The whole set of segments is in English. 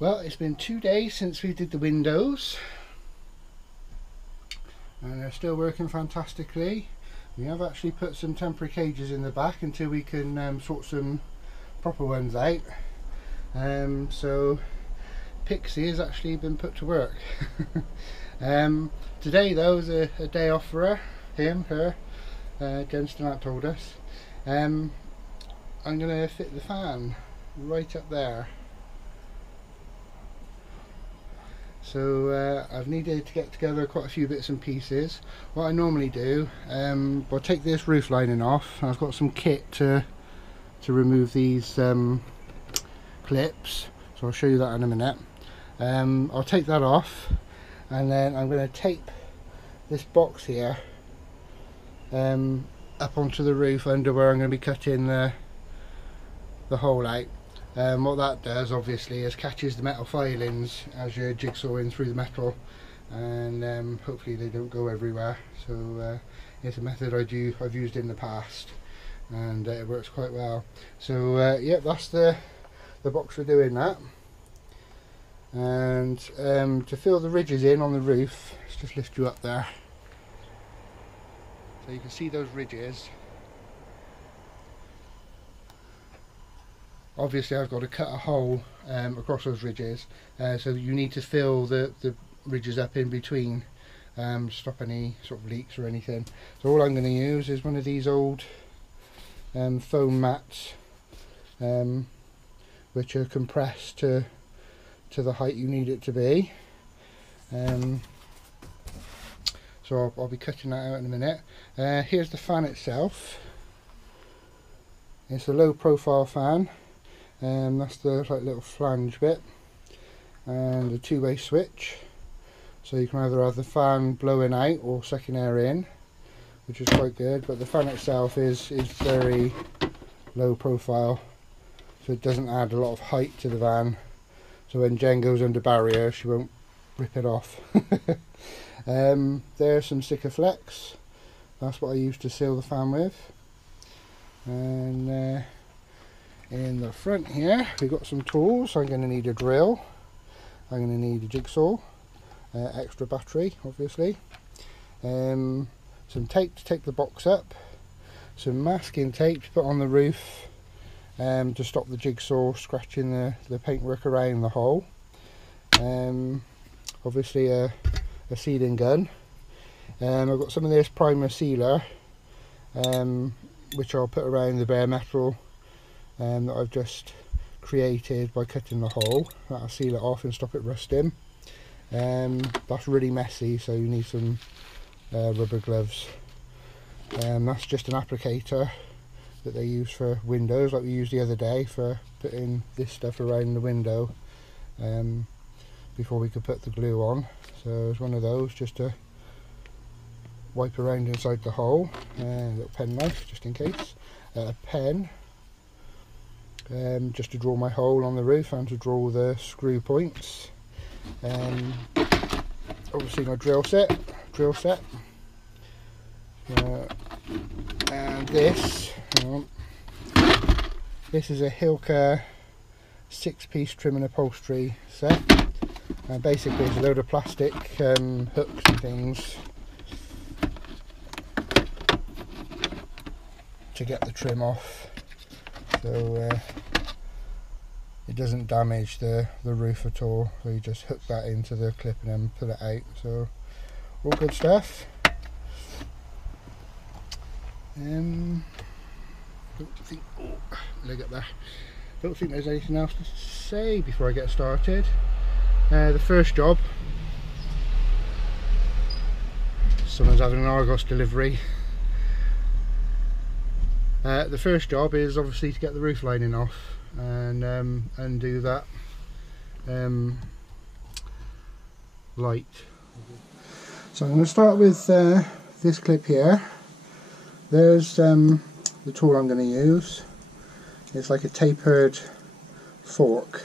Well, it's been 2 days since we did the windows and they're still working fantastically. We have actually put some temporary cages in the back until we can sort some proper ones out. So Pixie has actually been put to work. Today though is a day off for her. Jen Stannard told us. I'm going to fit the fan right up there. So I've needed to get together quite a few bits and pieces. What I normally do, I'll take this roof lining off. I've got some kit to remove these clips, so I'll show you that in a minute. I'll take that off and then I'm going to tape this box here up onto the roof under where I'm going to be cutting the hole out. What that does obviously is catches the metal filings as you're jigsawing through the metal, and hopefully they don't go everywhere. So it's a method I've used in the past and it works quite well. So yeah, that's the box for doing that. And to fill the ridges in on the roof, let's just lift you up there so you can see those ridges. Obviously I've got to cut a hole across those ridges, so you need to fill the ridges up in between, stop any sort of leaks or anything. So all I'm going to use is one of these old foam mats, which are compressed to the height you need it to be. So I'll be cutting that out in a minute. Here's the fan itself. It's a low profile fan. That's the little flange bit, and a two-way switch, so you can either have the fan blowing out or sucking air in, which is quite good. But the fan itself is very low profile, so it doesn't add a lot of height to the van, so when Jen goes under barrier she won't rip it off. There's some Sikaflex, that's what I used to seal the fan with. And in the front here we've got some tools. I'm going to need a drill, I'm going to need a jigsaw, extra battery obviously, some tape to tape the box up, some masking tape to put on the roof to stop the jigsaw scratching the paintwork around the hole, obviously a sealing gun. I've got some of this primer sealer which I'll put around the bare metal that I've just created by cutting the hole. That'll seal it off and stop it rusting. That's really messy, so you need some rubber gloves. That's just an applicator that they use for windows, like we used the other day for putting this stuff around the window before we could put the glue on. So it's one of those just to wipe around inside the hole. A little pen knife just in case. A pen just to draw my hole on the roof and to draw the screw points. Obviously my drill set. And this is a Hilker 6-piece trim and upholstery set. Basically it's a load of plastic hooks and things to get the trim off, so it doesn't damage the roof at all. So you just hook that into the clip and then pull it out. So all good stuff. Don't think, leg up there. Don't think there's anything else to say before I get started. The first job, someone's having an Argos delivery. The first job is obviously to get the roof lining off and undo that light. So I'm going to start with this clip here. There's the tool I'm going to use. It's like a tapered fork.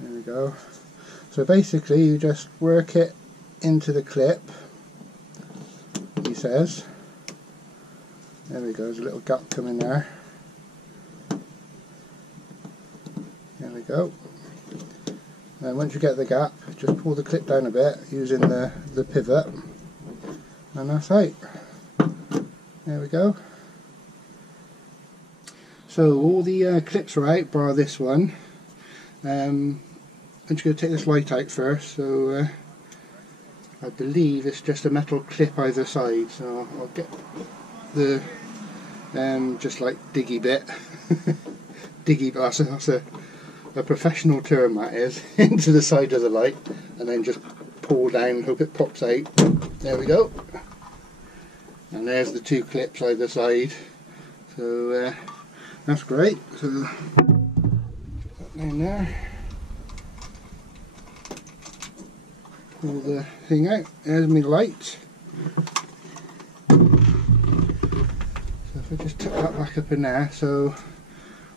There we go. So basically you just work it into the clip, he says. There we go, there's a little gap coming there. There we go. And once you get the gap, just pull the clip down a bit using the pivot, and that's it. There we go. So all the clips are out bar this one. I'm just going to take this light out first. So I believe it's just a metal clip either side. So I'll get the just like diggy bit. Diggy, that's a professional term that is, into the side of the light, and then just pull down, hope it pops out. There we go. And there's the two clips either side. So that's great. So put that down there. Pull the thing out. There's my light. So if I just tuck that back up in there, so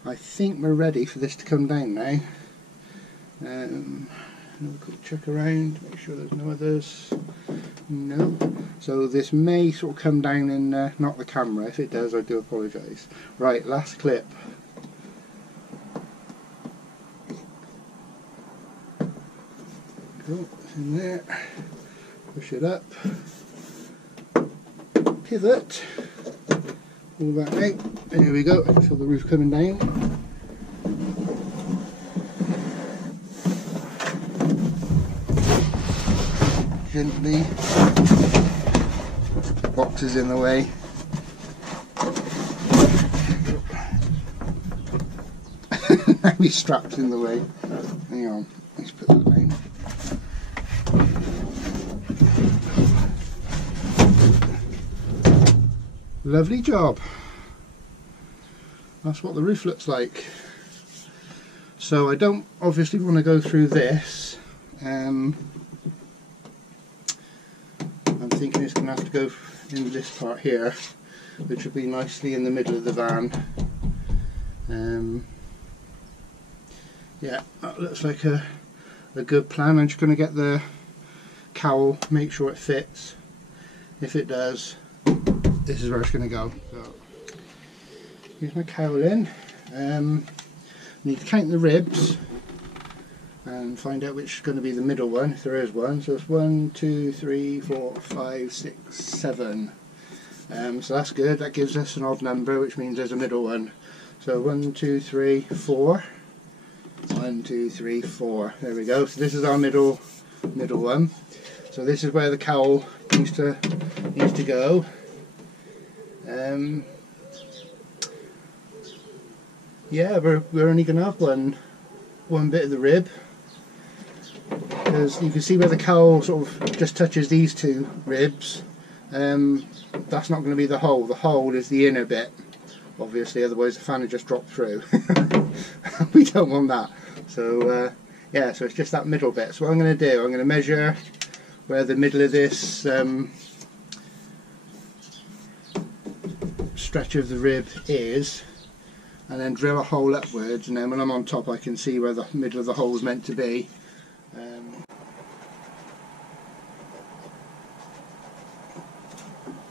I think we're ready for this to come down now. Have a quick check around, make sure there's no others. No. So this may sort of come down and knock the camera. If it does, I do apologise. Right, last clip. Cool, it's in there. Push it up. Pivot. Pull that out. There we go. I can feel the roof coming down. Gently. Boxes in the way. Maybe straps in the way. Hang on. Let's put that down. Lovely job. That's what the roof looks like. So I don't obviously want to go through this. I'm thinking it's going to have to go in this part here, which will be nicely in the middle of the van. Yeah, that looks like a good plan. I'm just going to get the cowl, make sure it fits. If it does, this is where it's going to go. So, here's my cowl in. Need to count the ribs and find out which is going to be the middle one, if there is one. So it's 1, 2, 3, 4, 5, 6, 7. So that's good. That gives us an odd number, which means there's a middle one. So 1, 2, 3, 4. 1, 2, 3, 4. There we go. So this is our middle one. So this is where the cowl needs to go. Yeah, we're only going to have one bit of the rib, because you can see where the cowl sort of just touches these two ribs. That's not going to be the hole. The hole is the inner bit, obviously, otherwise the fan would just drop through. We don't want that. So yeah, so it's just that middle bit. So what I'm going to do, I'm going to measure where the middle of this stretch of the rib is, and then drill a hole upwards, and then when I'm on top I can see where the middle of the hole is meant to be.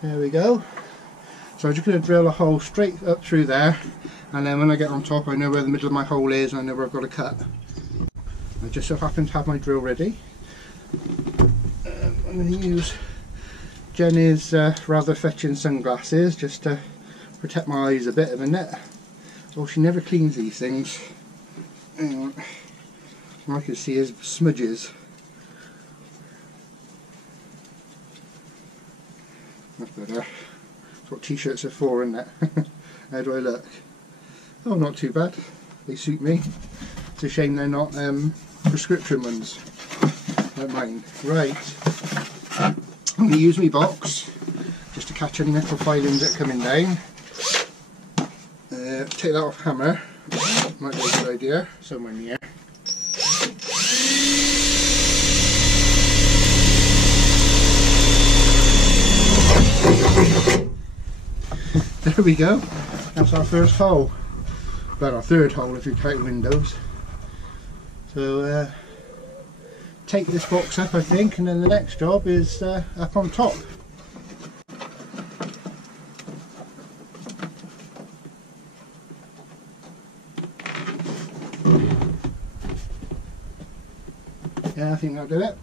There we go. So I'm just going to drill a hole straight up through there, and then when I get on top I know where the middle of my hole is and I know where I've got to cut. I just so happen to have my drill ready. I'm going to use Jenny's rather fetching sunglasses just to protect my eyes a bit of a minute. Oh, she never cleans these things. Hang on. All I can see is smudges. That's better. That's what t-shirts are for, isn't it? How do I look? Oh, not too bad. They suit me. It's a shame they're not prescription ones like mine. Right. I'm going to use my box just to catch any metal filings that are coming down. Take that off hammer. Might be a good idea. Somewhere near. There we go. That's our first hole. Well, our third hole if you count windows. So take this box up, I think, and then the next job is up on top. Yeah, I think that'll do it.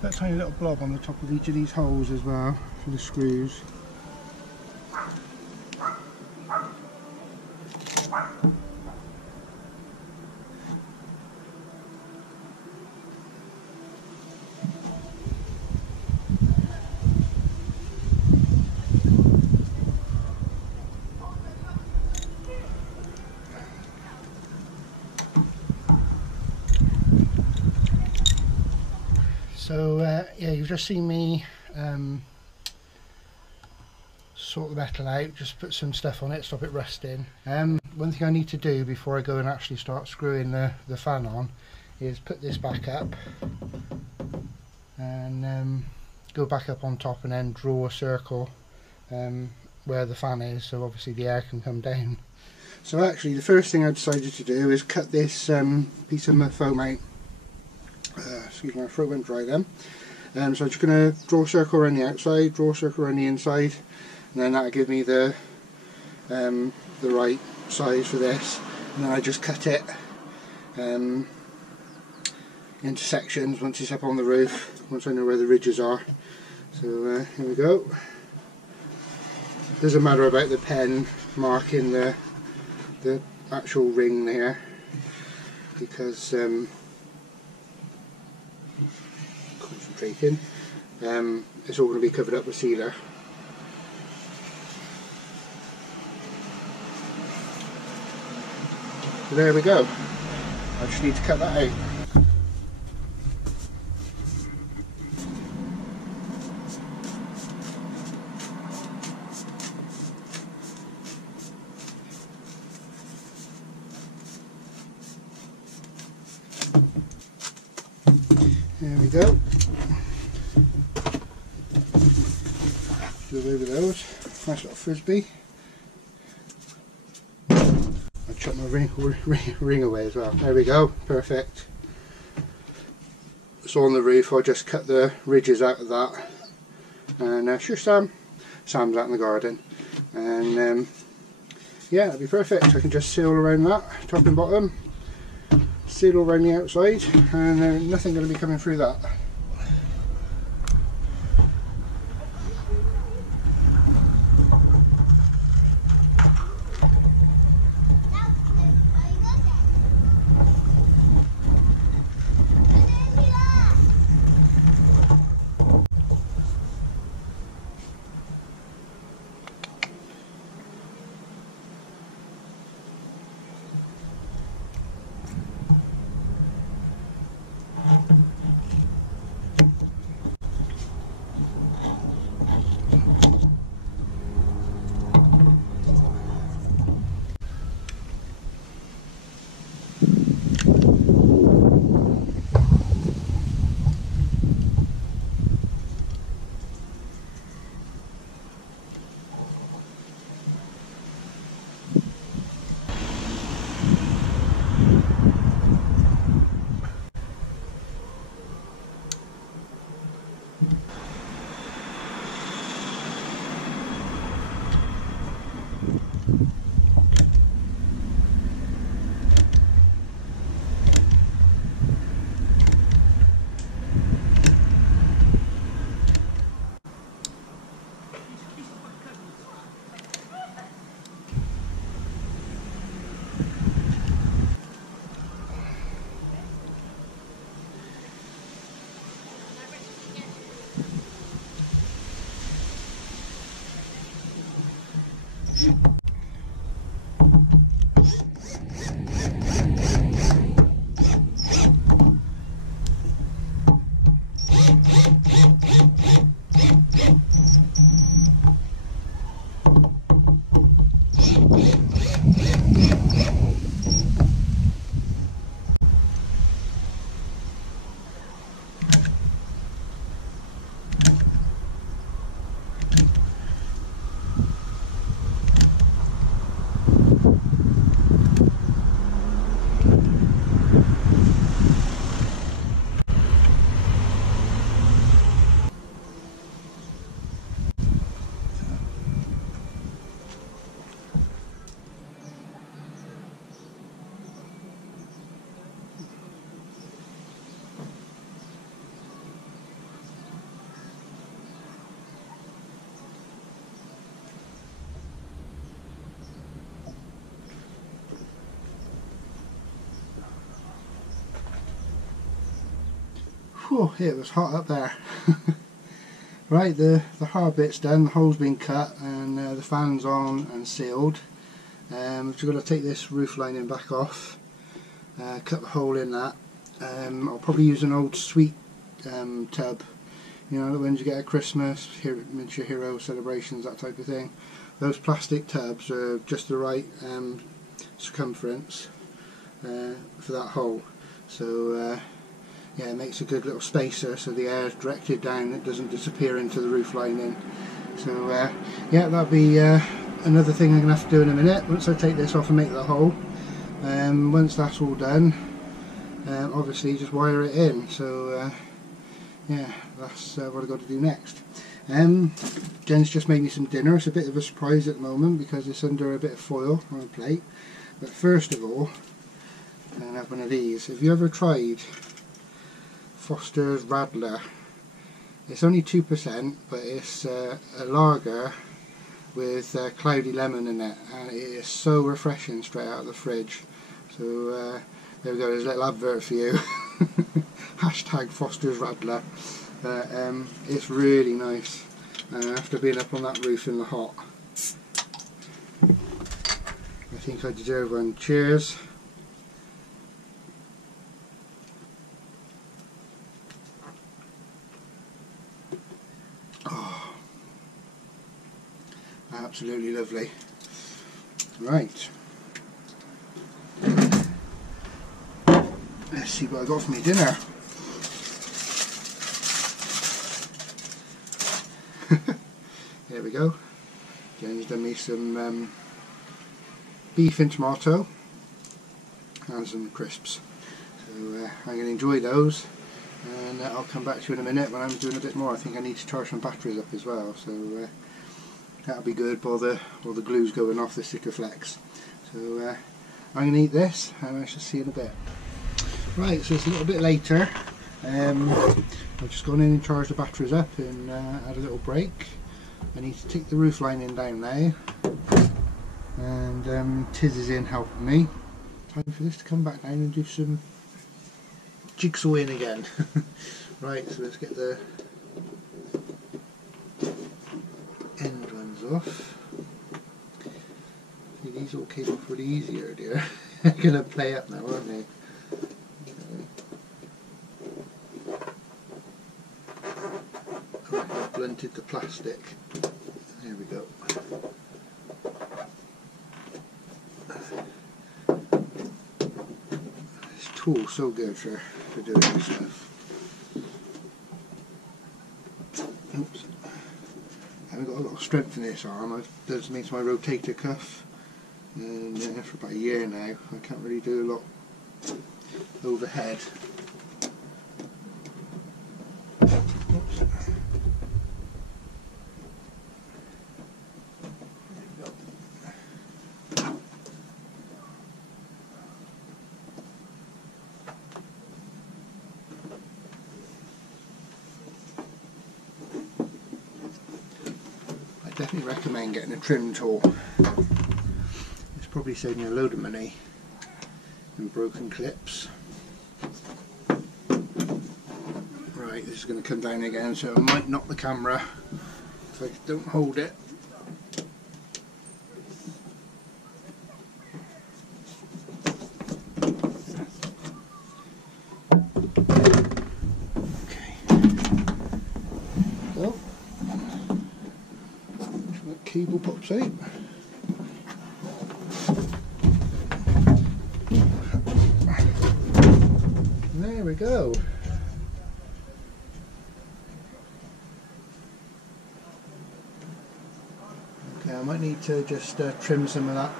Put a tiny little blob on the top of each of these holes as well for the screws. So yeah, you've just seen me sort the metal out, just put some stuff on it, stop it rusting. One thing I need to do before I go and actually start screwing the fan on is put this back up and go back up on top and then draw a circle where the fan is, so obviously the air can come down. So actually the first thing I decided to do is cut this piece of foam out. Excuse my throat went dry then. So I'm just going to draw a circle around the outside, draw a circle around the inside, and then that'll give me the right size for this. And then I just cut it into sections once it's up on the roof, once I know where the ridges are. So here we go. Doesn't matter about the pen marking the actual ring there, because concentrating, it's all going to be covered up with sealer. So there we go. I just need to cut that out. There we go. Just over those. Nice little frisbee. I chucked my ring away as well. There we go. Perfect. So on the roof I'll just cut the ridges out of that, and sure Sam's out in the garden, and yeah, that'll be perfect. I can just seal around that, top and bottom, seal all around the outside, and nothing going to be coming through that. Whew, it was hot up there. Right, the hard bit's done, the hole's been cut, and the fan's on and sealed. We've got to take this roof lining back off, cut the hole in that. I'll probably use an old sweet tub, you know, the ones you get at Christmas, miniature hero celebrations, that type of thing. Those plastic tubs are just the right circumference for that hole. So yeah, it makes a good little spacer so the air is directed down, it doesn't disappear into the roof lining. So yeah, that'll be another thing I'm going to have to do in a minute once I take this off and make the hole. Once that's all done, obviously just wire it in. So yeah, that's what I've got to do next. Jen's just made me some dinner. It's a bit of a surprise at the moment because it's under a bit of foil on a plate. But first of all, I'm going to have one of these. Have you ever tried Foster's Radler? It's only 2%, but it's a lager with cloudy lemon in it, and it is so refreshing straight out of the fridge. So there we go, there's a little advert for you. Hashtag Foster's Radler. It's really nice after being up on that roof in the hot. I think I deserve one. Cheers. Oh, absolutely lovely. Right, let's see what I got for me dinner. There we go. Jen's done me some beef and tomato and some crisps. So I'm going to enjoy those and I'll come back to you in a minute when I'm doing a bit more. I think I need to charge some batteries up as well, so that'll be good while the glue's going off the Sikaflex. So I'm going to eat this and I shall see you in a bit. Right, so it's a little bit later. I've just gone in and charged the batteries up and had a little break. I need to take the roof lining down now, and Tiz is in helping me. Time for this to come back down and do some jigsawing again. Right, so let's get the end ones off. See, these all came off really easier, dear. They're going to play up now, aren't they? I've blunted the plastic. There we go. This tool's so good for doing this stuff. Oops. I haven't got a lot of strength in this arm. I've done something to my rotator cuff, and for about a year now I can't really do a lot overhead. Oops. I definitely recommend getting a trim tool. It's probably saving you a load of money and broken clips. Right, this is going to come down again, so I might knock the camera if I don't hold it. Okay. So, that cable pops out. There we go. Okay, I might need to just trim some of that.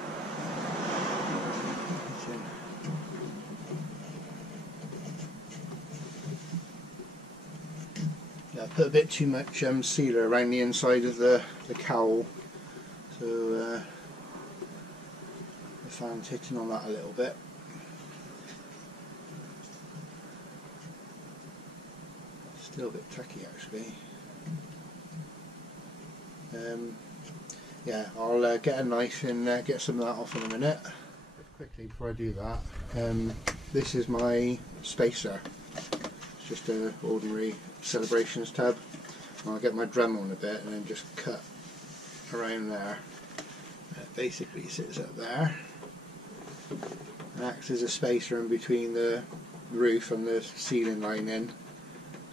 Yeah, I put a bit too much sealer around the inside of the cowl, so the fan's hitting on that a little bit. Still a bit tricky actually. Yeah, I'll get a knife and get some of that off in a minute. Quickly before I do that, this is my spacer. It's just an ordinary celebrations tab. I'll get my Dremel on a bit and then just cut around there. It basically sits up there and acts as a spacer in between the roof and the ceiling lining,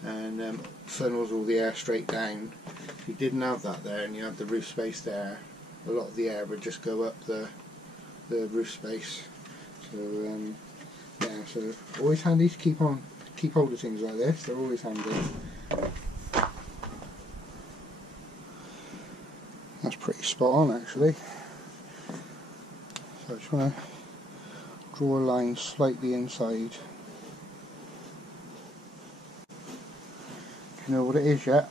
and funnels all the air straight down. If you didn't have that there and you had the roof space there, a lot of the air would just go up the roof space. So yeah, so always handy to keep hold of things like this. They're always handy. That's pretty spot on actually. So I just want to draw a line slightly inside. Do you know what it is yet?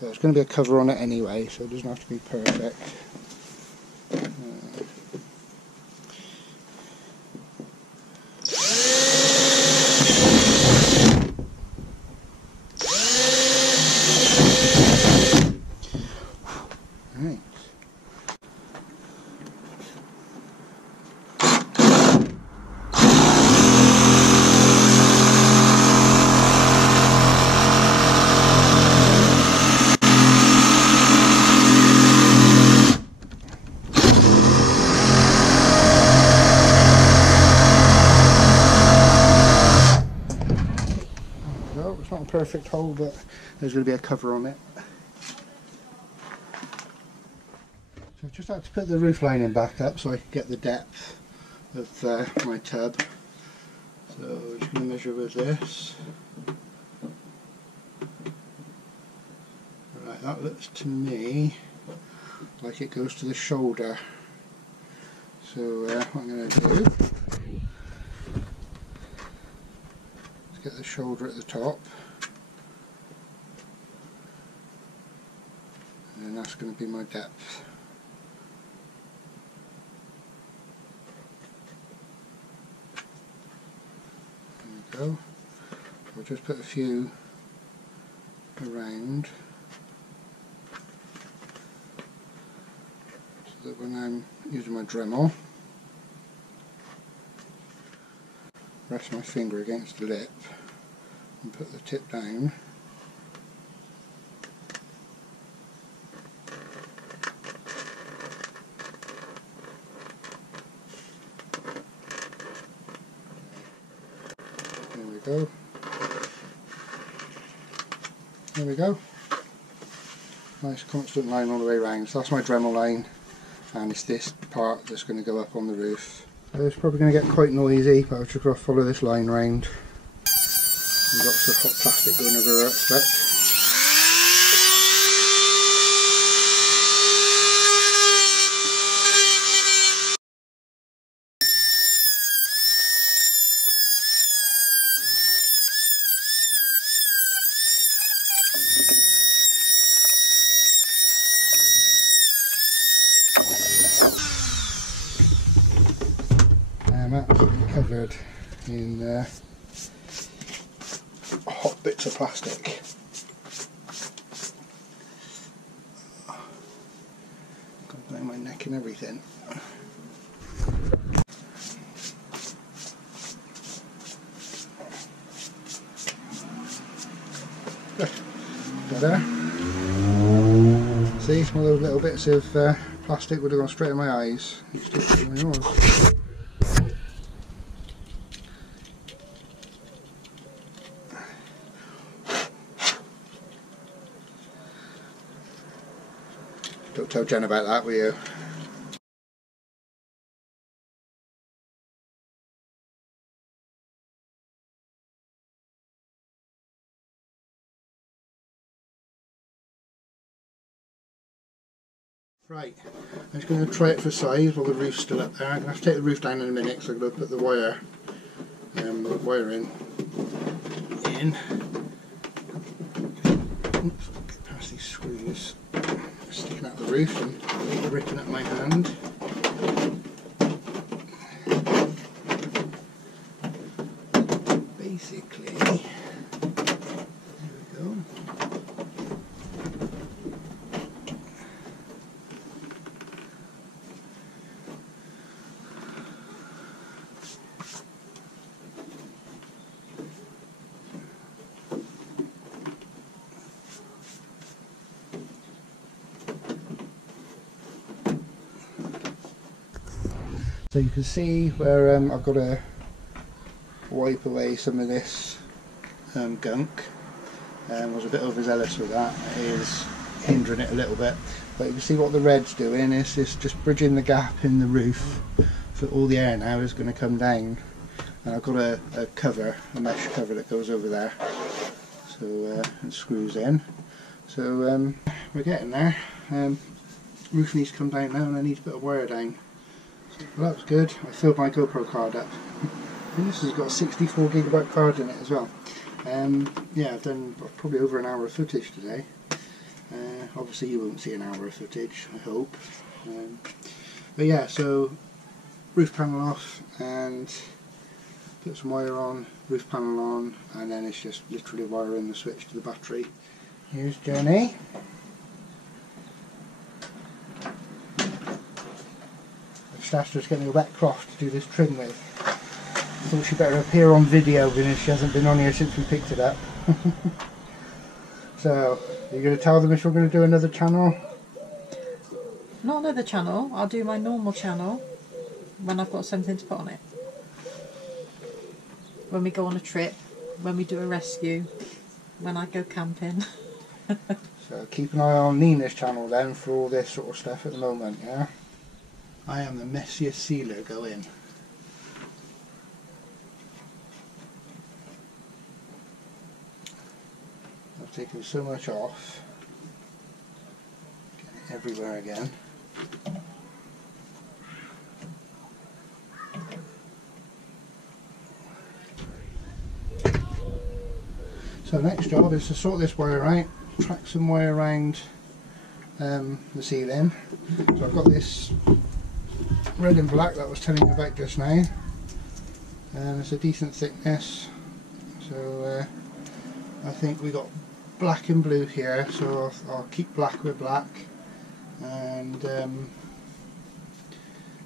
There's going to be a cover on it anyway, so it doesn't have to be perfect. Right. It's not a perfect hole, but there's going to be a cover on it. So I've just had to put the roof lining back up so I can get the depth of my tub. So I'm just going to measure with this. Right, that looks to me like it goes to the shoulder. So what I'm going to do is get the shoulder at the top, and then that's going to be my depth. There we go. I'll just put a few around so that when I'm using my Dremel, rest my finger against the lip and put the tip down. There we go. There we go. Nice constant line all the way around. So that's my Dremel line, and it's this part that's going to go up on the roof. So it's probably going to get quite noisy, but I've just got to follow this line round. And lots of hot plastic going everywhere, I expect. I'm absolutely covered in hot bits of plastic. Got down my neck and everything. Good. Better. See, all those little bits of plastic would have gone straight in my eyes. It's just in my nose. Don't tell Jen about that, will you? Right, I'm just going to try it for size while the roof's still up there. I'm going to have to take the roof down in a minute, so I'm going to put the wire in. Oops, get past these screws sticking out the roof and ripping up my hand. Basically, there we go. So you can see where I've got to wipe away some of this gunk. I was a bit overzealous with that. It is hindering it a little bit. But you can see what the red's doing is it's just bridging the gap in the roof, so all the air now is going to come down. And I've got a cover, a mesh cover that goes over there, so it screws in. So we're getting there. Roof needs to come down now, and I need to put a wire down. Well, that was good. I filled my GoPro card up. And this has got a 64GB card in it as well. Yeah, I've done probably over an hour of footage today. Obviously you won't see an hour of footage, I hope. But yeah, so roof panel off and put some wire on, roof panel on, and then it's just literally wiring the switch to the battery. Here's Jenny. Stastra's getting a wet cloth to do this trim with. I thought she better appear on video, because she hasn't been on here since we picked it up. So, are you going to tell them if we're going to do another channel? Not another channel, I'll do my normal channel when I've got something to put on it. When we go on a trip, when we do a rescue, when I go camping. So keep an eye on Nina's channel then for all this sort of stuff at the moment, yeah? I am the messiest sealer going. I've taken so much off. Get it everywhere again. So next job is to sort this wire out, track some wire around the ceiling. So I've got this red and black that I was telling you about just now, and it's a decent thickness. So I think we got black and blue here, so I'll keep black with black, and then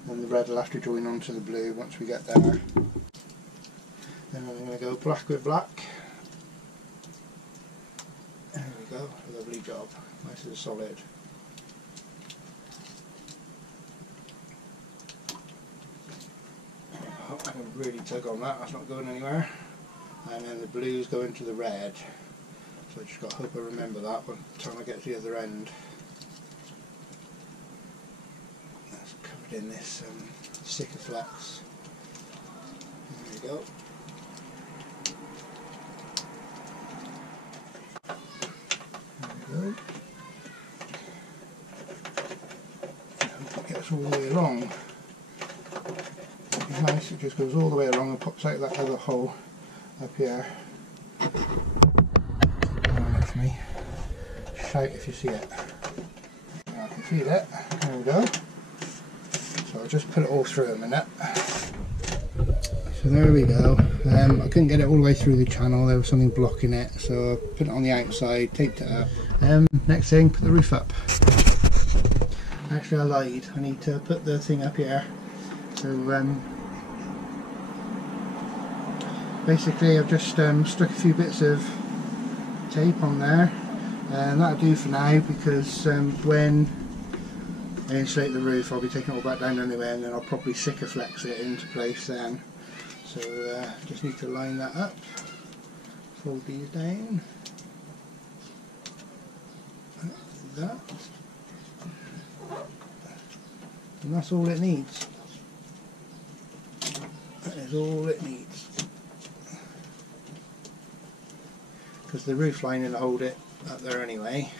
the red will have to join onto the blue once we get there. Then I'm going to go black with black. There we go, lovely job, nice and solid. Oh, I can really tug on that, that's not going anywhere. And then the blues go into the red, so I just got to hope I remember that by the time I get to the other end. That's covered in this Sikaflex. There we go. There we go. It gets all the way along. It's nice, it just goes all the way along and pops out that other hole up here. That's me. Shout if you see it. I can see that. There we go. So I'll just put it all through a minute. So there we go. I couldn't get it all the way through the channel, there was something blocking it, so I put it on the outside, taped it up. Next thing, put the roof up. Actually I lied, I need to put the thing up here. So basically I've just stuck a few bits of tape on there, and that'll do for now, because when I insulate the roof I'll be taking it all back down anyway, and then I'll probably Sikaflex it into place then. So just need to line that up, fold these down, like that, and that's all it needs. That is all it needs. Because the roof lining will hold it up there anyway.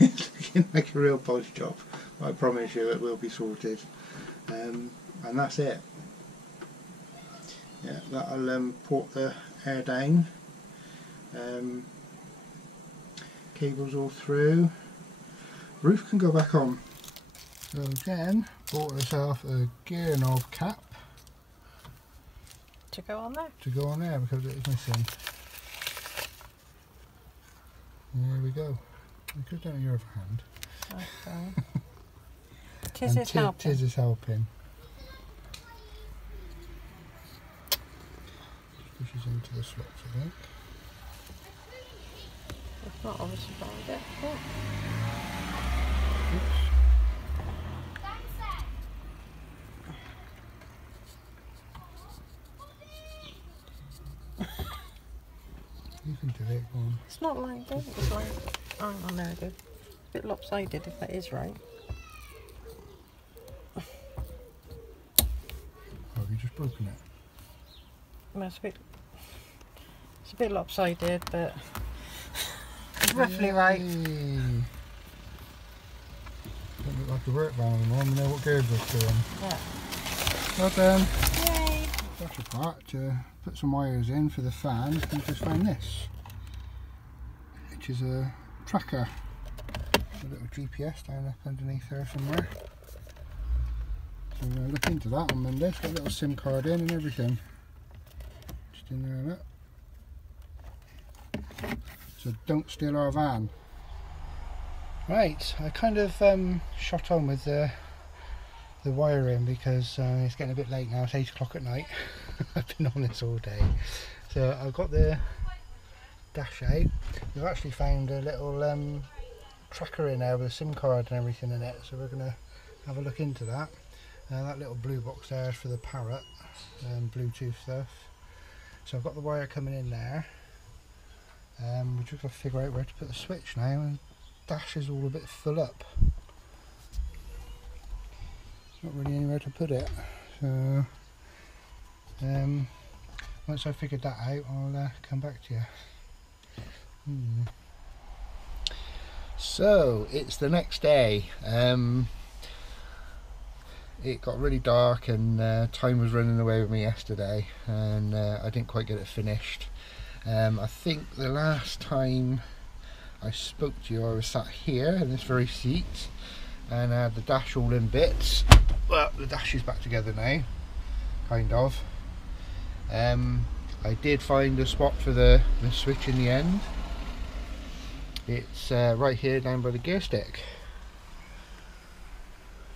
It's looking like a real bodge job, but I promise you it will be sorted. And that's it. Yeah, that'll port the air down. Cables all through. Roof can go back on. So Jen bought herself a gear knob cap To go on there? to go on there because it is missing. There we go. You could have done it in your other hand. Okay. Tiz is helping. Tiz is helping. Pushes into the slots, I think. It's not obviously found it. Oops. You can do it, go on. It's not like this, it's like, oh no, it is. A bit lopsided if that is right. Oh, have you just broken it? Well, it's a bit lopsided, but it's roughly right. Don't look like a work van anymore, we know what gears we're doing. Yeah. Well done. Yay! That's a part to put some wires in for the fan. We just found this, which is a tracker. A little GPS down up underneath there somewhere. So we're going to look into that on Monday. It's got a little SIM card in and everything. Just in there, look. So don't steal our van. Right, I kind of shot on with the wiring because it's getting a bit late now. It's 8 o'clock at night. I've been on this all day. So I've got the dash out. We've actually found a little tracker in there with a SIM card and everything in it. So we're going to have a look into that. That little blue box there is for the Parrot Bluetooth stuff. So I've got the wire coming in there. We've just got to figure out where to put the switch now, and dash is all a bit full up. Not really anywhere to put it. So once I've figured that out, I'll come back to you. So it's the next day. It got really dark and time was running away with me yesterday, and I didn't quite get it finished. I think the last time I spoke to you I was sat here in this very seat and I had the dash all in bits. Well, the dash is back together now, kind of. I did find a spot for the switch in the end. It's right here down by the gear stick.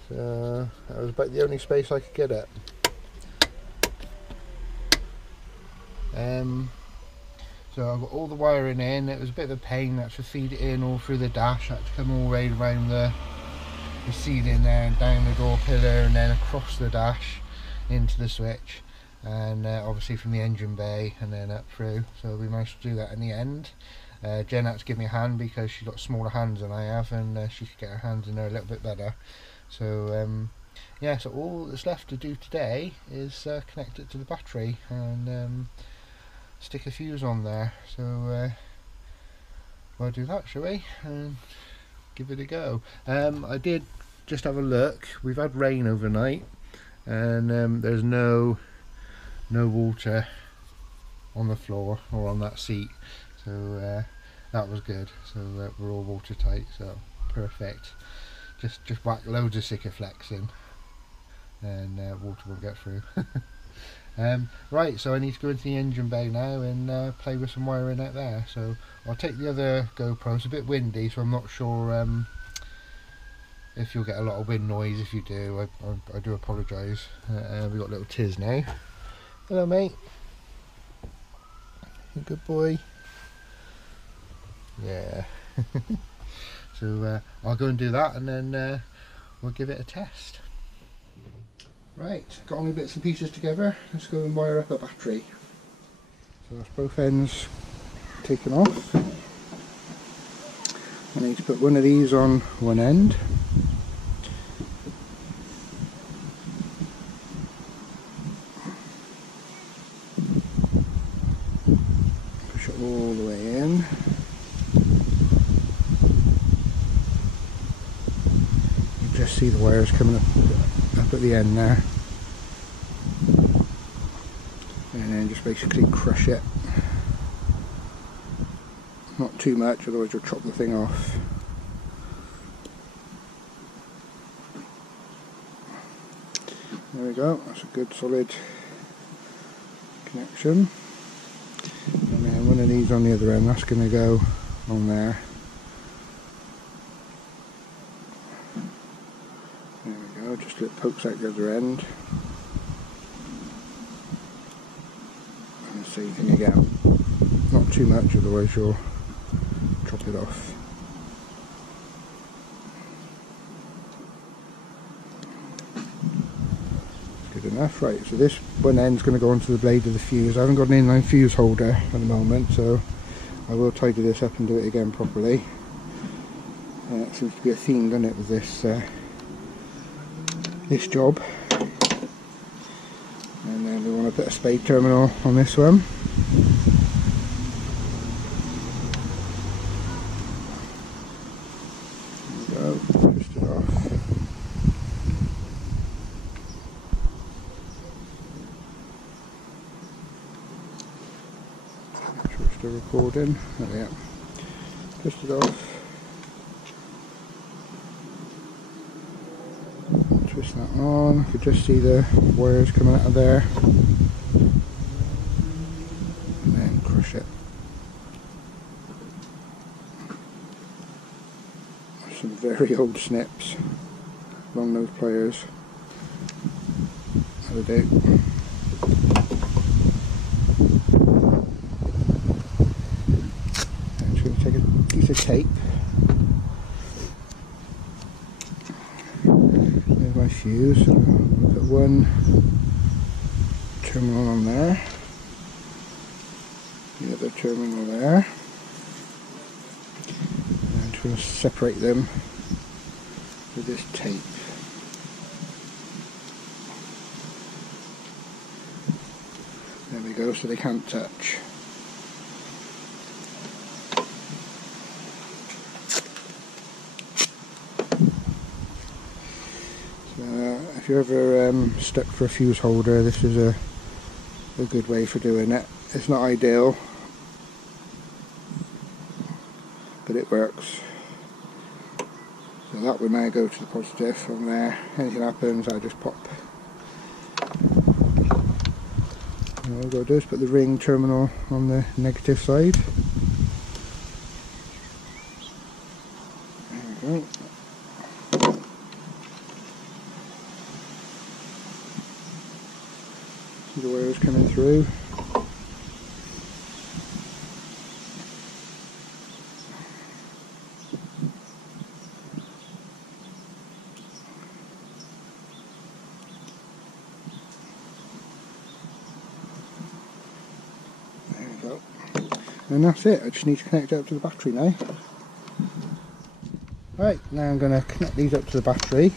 So that was about the only space I could get it. So I've got all the wiring in. It was a bit of a pain. I had to feed it in all through the dash. I had to come all the way around the ceiling there and down the door pillar and then across the dash into the switch, and obviously from the engine bay and then up through. So we managed to do that in the end. Jen had to give me a hand because she's got smaller hands than I have, and she could get her hands in there a little bit better. So yeah, so all that's left to do today is connect it to the battery and stick a fuse on there. So we'll do that, shall we, and give it a go. I did just have a look. We've had rain overnight, and there's no water on the floor or on that seat, so that was good. So we're all watertight, so perfect. Just whack loads of Sikaflex in and water will get through. Right, so I need to go into the engine bay now and play with some wiring out there. So I'll take the other GoPro. It's a bit windy, so I'm not sure if you'll get a lot of wind noise. If you do, I do apologise. We've got little Tiz now. Hello, mate. You good boy? Yeah. So I'll go and do that, and then we'll give it a test. Right, got all my bits and pieces together. Let's go and wire up a battery. So that's both ends taken off. I need to put one of these on one end. Push it all the way in. You just see the wires coming up at the end there, and then just basically crush it. Not too much, otherwise you'll chop the thing off. There we go, that's a good solid connection. And then one of these on the other end, that's going to go on there. There we go, just it pokes out the other end. And the same thing again. Not too much, otherwise you'll chop it off. Good enough. Right, so this one end's going to go onto the blade of the fuse. I haven't got an inline fuse holder at the moment, so I will tidy this up and do it again properly. It seems to be a theme, doesn't it, with this this job. And then we want to put a spade terminal on this one. There we go, twist it off. Make sure it's still recording. There we are. Twist it off. Twist that on. You can just see the wires coming out of there. And then crush it. Some very old snips. Long nose pliers. That'll do. I'm just going to take a piece of tape. There's my fuse. So I'll put one terminal on there. The other terminal there. And I'm just going to separate them with this tape. There we go, so they can't touch. if you're ever stuck for a fuse holder, this is a good way for doing it. It's not ideal, but it works. So that would now go to the positive from there. Anything happens, I just pop. And all I've got to do is put the ring terminal on the negative side. There we go. See the wires coming through. There we go. And that's it. I just need to connect it up to the battery now. Right, now I'm going to connect these up to the battery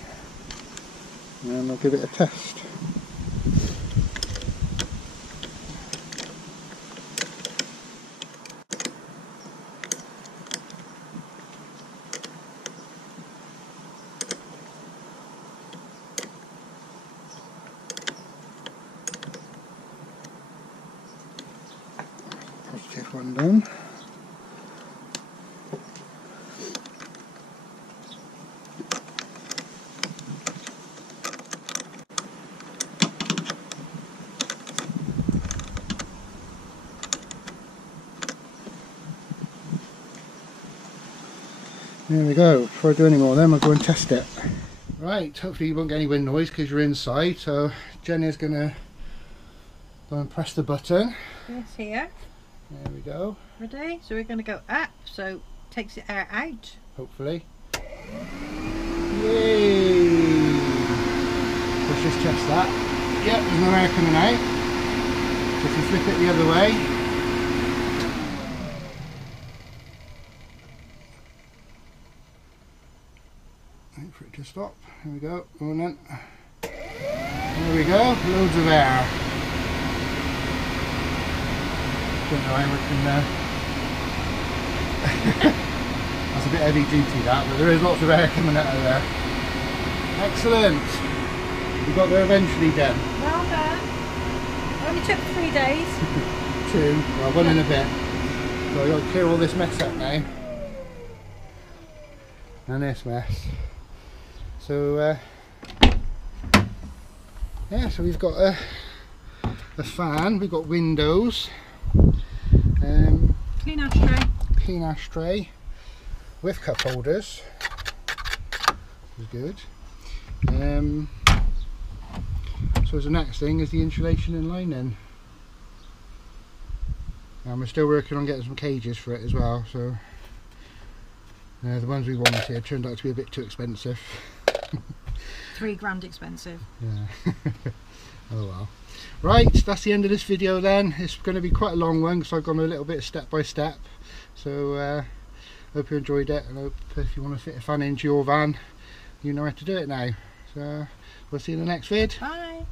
and I'll give it a test. Positive one done. There we go. Before I do any more of them, I'll go and test it. Right, hopefully you won't get any wind noise because you're inside. So Jenny's going to go and press the button. Yes, here. There we go. Ready? So we're going to go up, so takes the air out. Hopefully. Yay! Let's just test that. Yep, there's no air coming out. So if you flip it the other way. Wait for it to stop. There we go. Go on then. There we go. Loads of air. Don't know how we can. That's a bit heavy duty that, but there is lots of air coming out of there. Excellent. We got there eventually, Jen. Well done. Only took 3 days. 2. Well, 1 and a bit. So I've got to clear all this mess up now. And this mess. So yeah, so we've got a fan, we've got windows, Clean ashtray with cup holders, which is good. So the next thing is the insulation and lining. And we're still working on getting some cages for it as well, so the ones we wanted turned out to be a bit too expensive. £3 expensive. Yeah. Oh well. Right, that's the end of this video then. It's going to be quite a long one because I've gone a little bit step by step. So hope you enjoyed it, and hope if you want to fit a fan into your van, you know how to do it now. So we'll see you in the next vid. Bye.